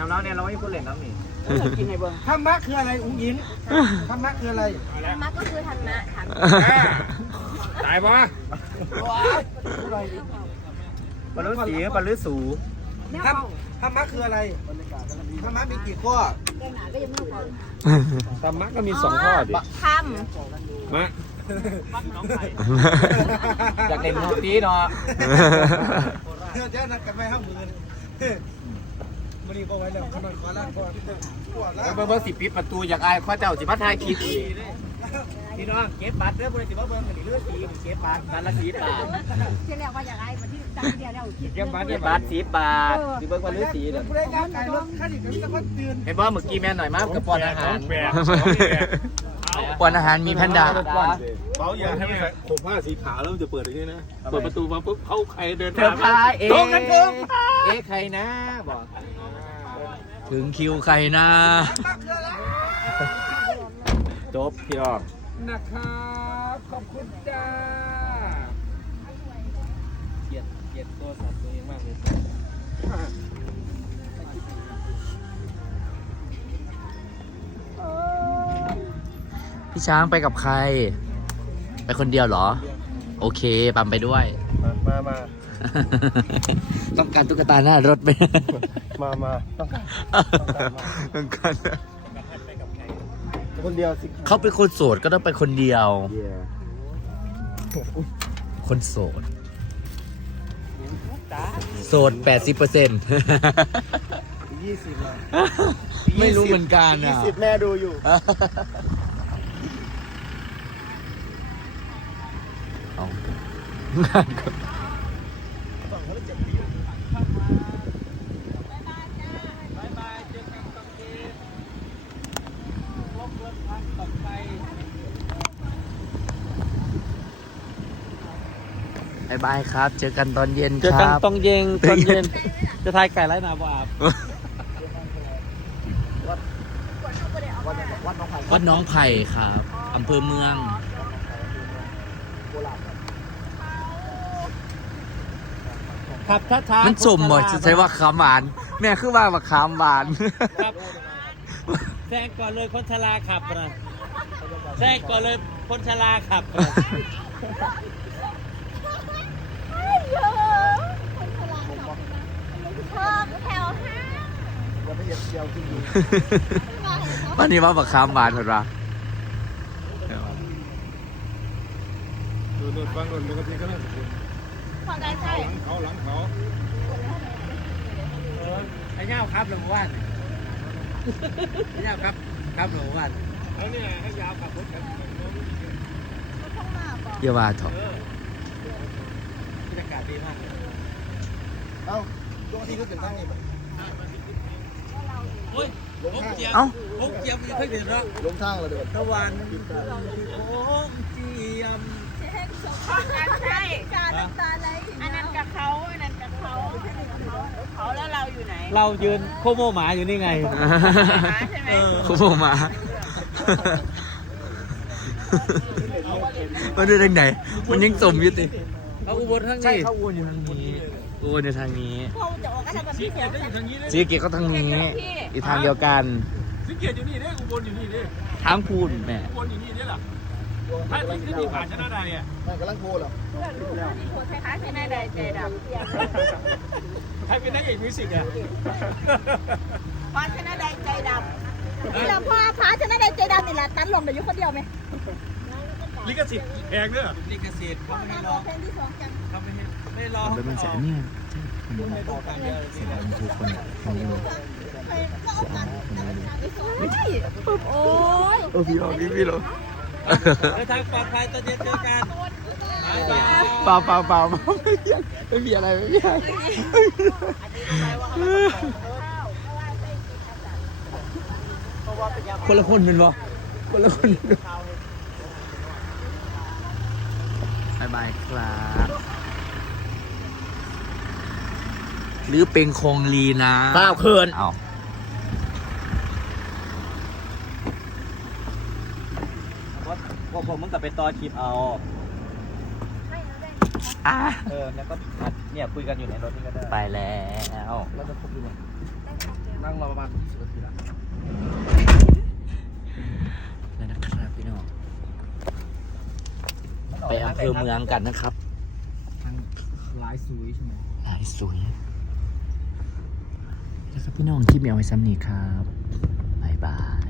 น้ำน้ำเนี่ยเราไม่พูดเล่นน้ำนี่กินให้เบิ่งธรรมะคืออะไรอุ้งอิงธรรมะคืออะไรธรรมะก็คือธรรมะค่ะตายปะปลาลื้อสีปลาลื้อสูธรรมธรรมะคืออะไรธรรมะมีกี่ข้อเรื่องหนาก็ยังไม่พอธรรมะก็มีสองข้อดิทมะอยากเล่นมุกตีเนาะเดี๋ยวเจ้านัดกันไปห้าหมื่น มันนี่ก็ไว้แล้วขนมขอลางก่อนปวดแล้วเบอร์เบอร์สิปิดประตูอยากอายข้อเจ้าสิมาทายคิดอีกพี่น้องเก็บบัตรเด้อบริษัทเบิ้งกันดิเลือดสีเก็บบัตรบัตรละสีบาทำที่เรียกว่าอยากไอ้วันที่ตั้งเดียวแล้วเก็บบัตรเก็บบัตรสีบาทสิเบิ้งว่าเลือดสีเด้อผู้ได้าเห็นบ่เมื่อกี้แม่หน่อยมากกับปอนอาหารปอนอาหารมีแพนด้าเขาอยากให้มันผมผ้าสีขาวแล้วมันจะเปิดอย่างนี้นะเปิดประตูมาปุ๊บเขาใครเดินเธอพายเอตรงเอ๊ะใครนะบอก ถึงคิวใครนะจบพี่น้องนะครับขอบคุณจ้าเกลียดเกลียดตัวสัตว์ตัวเองมากเลยพี่ช้างไปกับใคร ไปคนเดียวเหรอ โอเคปั๊มไปด้วย มา มา ต้องการตุ๊กตาหน้ารถไหมมามาต้องการต้องการคนเดียวสิเขาเป็นคนโสดก็ต้องไปคนเดียวเย่คนโสด โสด80เปอร์เซ็นต์ยี่สิบละไม่รู้เหมือนกันยี่อะสิบแม่ดูอยู่เอา บายบายครับ เจอกันตอนเย็นเจอคกันรับตองเย็นตอนเย็น จะทายไก่ไร้หนาบ่อาบวัดน้องไผ่ครับอำเภอเมืองขับช้าๆมันสมบ่จะใช้ว่าขามหวาน แม่คือว่าว่าขามหวาน ครับแซงก่อนเลยคนชราขับนะแซงก่อนเลยคนชราขับนะ เยอะคนพลังชอบแถวห้า วันนี้ว่าบักขามหวานเหรอดูนู่นฟังนู่นปกติก็น่าจะเป็นพอได้ใช่หลังเขาหลังเขาเออไอ้เงาครับหลวงว่านไอ้เงาครับครับหลวงว่านแล้วเนี่ยให้ยาวขับรถกันต้องมาบอกอย่าว่าถอะบรรยากาศดีมากเอ้าดวงที่ก็เป็นทางนี้ โอ้ยผมเจียมเอ้าผมเจียมยังไม่เห็นหรอกลงทางเลยเด้อตะวันที่ผมเจียมใช่การน้ำตาไหลอันนั้นกับเขาอันนั้นกับเขาเขาแล้วเราอยู่ไหนเรายืนโคโมหมาอยู่นี่ไงใช่ไหมเออเขาบอกมามันดูทางไหนมันยังจมอยู่ติเขาอุบลทั้งใช่นี้เขาวนอยู่ทางนี้ วนอยู่ทางนี้เขาจะออกก็ทำแบบนี้เสียงจีเกียร์ก็ทางนี้ อีกทางเดียวกันสิเกียรติอยู่นี่เด้อุบลอยู่นี่เด้ทางพูนแม่อุบลอยู่นี่เด้ล่ะถ้าที่ที่ผ่านชนะใดอะมันกำลังโทรเหรอคล้ายๆที่นายใดใจดำใครเป็นนักเอกมิวสิกอะพาชนะใดใจดำนี่แหละพ่อพาชนะใดใจดำนี่แหละตันลงแต่ยุคนเดียวไหม ลิขสิทธิ์แพงเด้อลิขสิทธิ์พ่อเขาไม่ตัให้นลร้องงเพลงที่สองจังเขาไม่ให้ไม่ร้องเป็นมันแสนเนี่ยไม่ต้องการเดียวนี่แหละมันคือคนคนนี้เลยไม่ใช่โอ้ยโอ้พี่โอ้พี่พี่โลเดินทางปลอดภัยตอนเย็นเจอกันบ๊ายบายเปล่าเปล่าเปล่าไม่มีไม่มีอะไรไม่มีอะไรคนละคนเป็นบ่คนละคน บายบายครับ หรือเป็นคงลีนะข้าวเคินเอาพวกผมมึงกลับไปต่อคลิปเอาอะเออแล้วก็อัดเนี่ยคุยกันอยู่ในรถนี่ก็ได้ไปแล้วแล้วจะพบอยู่ไหนนั่งรอประมาณสิบนาทีแล้ว แล้วนะครับพี่น้อง ไปอำเภอเมืองกันนะครับทางหลายซุยใช่ไหมหลายสวยนะครับพี่น้องที่มีเอาไว้ซ้ำนี้ครับ บ๊ายบาย